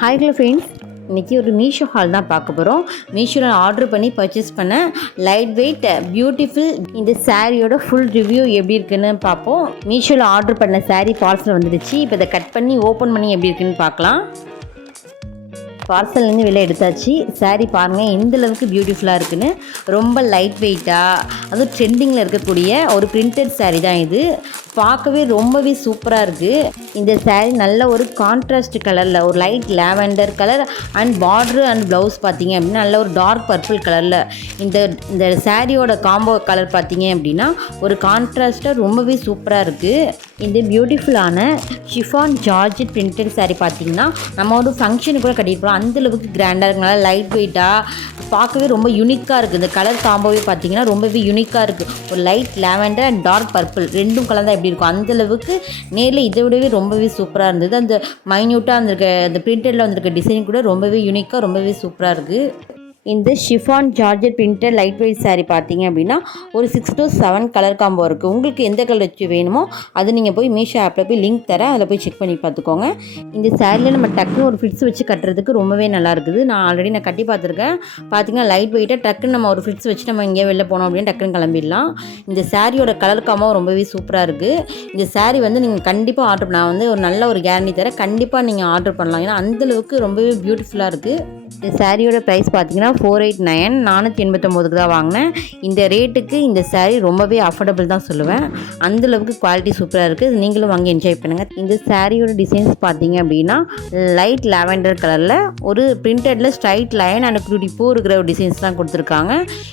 Hi hello friends, இன்றைக்கி ஒரு Meesho hall தான் பார்க்க போகிறோம். மீஷோவில் ஆர்டர் பண்ணி பர்ச்சேஸ் பண்ண லைட் வெயிட் பியூட்டிஃபுல் இந்த சாரியோட ஃபுல் ரிவ்யூ எப்படி இருக்குன்னு பார்ப்போம். மீஷோவில் ஆர்டர் பண்ண சாரீ பார்சல் வந்துடுச்சு. இப்போ இதை கட் பண்ணி ஓப்பன் பண்ணி எப்படி இருக்குன்னு பார்க்கலாம். பார்சல்லேருந்து வெளியே எடுத்தாச்சு. சாரீ பாருங்கள் எந்த அளவுக்கு பியூட்டிஃபுல்லாக இருக்குன்னு. ரொம்ப லைட் வெயிட்டாக அதுவும் ட்ரெண்டிங்கில் இருக்கக்கூடிய ஒரு பிரிண்டட் சாரீ தான் இது. பார்க்கவே ரொம்பவே சூப்பராக இருக்குது. இந்த சாரீ நல்ல ஒரு கான்ட்ராஸ்ட் கலரில் ஒரு light lavender colour and border and blouse பார்த்தீங்க அப்படின்னா நல்ல ஒரு டார்க் பர்பிள் கலரில் இந்த சாரியோட காம்போ கலர் பார்த்தீங்க அப்படின்னா ஒரு கான்ட்ராஸ்ட்டாக ரொம்பவே சூப்பராக இருக்குது. இந்த பியூட்டிஃபுல்லான ஷிஃபான் ஜார்ஜெட் பிரிண்டட் சாரீ பார்த்தீங்கன்னா நம்ம ஒரு ஃபங்க்ஷனுக்கு கூட கட்டியிருப்போம். அந்தளவுக்கு கிராண்டாக இருக்குனால லைட் வெயிட்டாக பார்க்கவே ரொம்ப யூனிக்காக இருக்குது. இந்த கலர் காம்போவே பார்த்தீங்கன்னா ரொம்பவே யூனிக்காக இருக்குது. ஒரு light lavender and dark purple ரெண்டும் கலர் தான் எப்படி இருக்கும் அந்தளவுக்கு நேரில் இதை விடவே ரொம்பவே சூப்பராக இருந்தது. அந்த மைன்யூட்டாக வந்திருக்க அந்த பிரிண்டடில் வந்திருக்க டிசைன் கூட ரொம்பவே யூனிக்காக ரொம்பவே சூப்பராக இருக்குது. இந்த chiffon georgette printed light weight sari பார்த்தீங்க அப்படின்னா ஒரு 6 to 7 கலர் காம்போ இருக்குது. உங்களுக்கு எந்த கலர் வச்சு வேணுமோ அது நீங்கள் போய் மீஷோ ஆப்பில் போய் லிங்க் தரேன், அதில் போய் செக் பண்ணி பார்த்துக்கோங்க. இந்த சாரியில் நம்ம டக்குன்னு ஒரு ஃபிட்ஸ் வச்சு கட்டுறதுக்கு ரொம்பவே நல்லா இருக்குது. நான் ஆல்ரெடி கட்டி பார்த்துருக்கேன். பார்த்தீங்கன்னா லைட் வெயிட்டாக டக்குன்னு நம்ம ஒரு ஃபிட்ஸ் வச்சு நம்ம எங்கேயே வெளில போனோம் அப்படின்னு டக்குன்னு கிளம்பிடலாம். இந்த சாரியோட கலர் காம்போ ரொம்பவே சூப்பராக இருக்குது. இந்த சாரீ நீங்கள் கண்டிப்பாக ஆர்டர் பண்ண ஒரு நல்ல ஒரு கேரண்டி தரேன். கண்டிப்பாக நீங்கள் ஆர்டர் பண்ணலாம். ஏன்னா அந்தளவுக்கு ரொம்பவே பியூட்டிஃபுல்லாக இருக்குது. இந்த சாரியோட ப்ரைஸ் பார்த்தீங்கன்னா 489 489க்கு தான் வாங்கினேன். இந்த ரேட்டுக்கு இந்த சாரீ ரொம்பவே அஃபோர்டபுள் தான் சொல்லுவேன். அந்தளவுக்கு குவாலிட்டி சூப்பராக இருக்குது. நீங்களும் வாங்கி என்ஜாய் பண்ணுங்கள். இந்த சாரியோட டிசைன்ஸ் பார்த்தீங்க அப்படின்னா லைட் லாவெண்டர் கலரில் ஒரு பிரிண்டடில் ஸ்ட்ரைட் லைன் அண்ட் குட்டி பூ இருக்கிற ஒரு டிசைன்ஸ் தான் கொடுத்துருக்காங்க.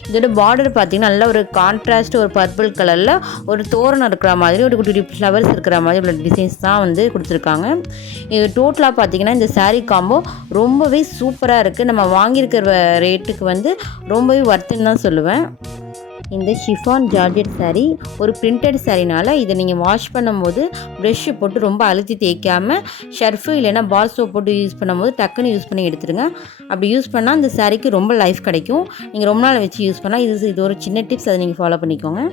இதோட பார்டர் பார்த்தீங்கன்னா நல்ல ஒரு கான்ட்ராஸ்ட் ஒரு பர்பிள் கலரில் ஒரு தோரணம் இருக்கிற மாதிரி ஒரு குட்டி ஃப்ளவர்ஸ் இருக்கிற மாதிரி உள்ள டிசைன்ஸ் தான் கொடுத்துருக்காங்க. இது டோட்டலாக பார்த்தீங்கன்னா இந்த சாரீ காம்போ ரொம்பவே சூப்பராக இருக்குது. நம்ம வாங்கியிருக்கிற ரேட்டுக்கு ரொம்பவே ஒர்த்துன்னு தான் சொல்லுவேன். இந்த ஷிஃபான் ஜார்ஜெட் சாரீ ஒரு பிரிண்டட் சாரீனால இதை நீங்கள் வாஷ் பண்ணும்போது ப்ரெஷ்ஷு போட்டு ரொம்ப அழுத்தி தேய்க்காமல் ஷர்ஃபு இல்லைன்னா பால் சோப் போட்டு யூஸ் பண்ணும்போது டக்குன்னு யூஸ் பண்ணி எடுத்துருங்க. அப்படி யூஸ் பண்ணால் அந்த சாரீக்கு ரொம்ப லைஃப் கிடைக்கும். நீங்கள் ரொம்ப நாள் வச்சு யூஸ் பண்ணால் இது ஒரு சின்ன டிப்ஸ், அதை நீங்கள் ஃபாலோ பண்ணிக்கோங்க.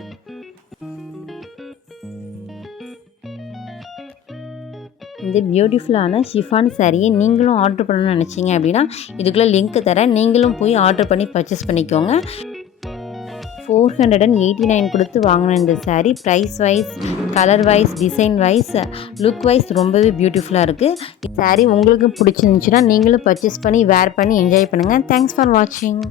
இந்த பியூட்டிஃபுல்லான ஷிஃபான் சாரியை நீங்களும் ஆர்டர் பண்ணணும்னு நினச்சிங்க அப்படின்னா இதுக்குள்ளே லிங்க் தரேன். நீங்களும் போய் ஆர்டர் பண்ணி பர்ச்சேஸ் பண்ணிக்கோங்க. 489 கொடுத்து வாங்கின இந்த sari price wise, colour wise, design wise, look wise ரொம்பவே பியூட்டிஃபுல்லாக இருக்குது. சாரீ உங்களுக்கு பிடிச்சிருந்துச்சுன்னா நீங்களும் பர்ச்சேஸ் பண்ணி வேர் பண்ணி என்ஜாய் பண்ணுங்கள். தேங்க்ஸ் ஃபார் வாட்சிங்.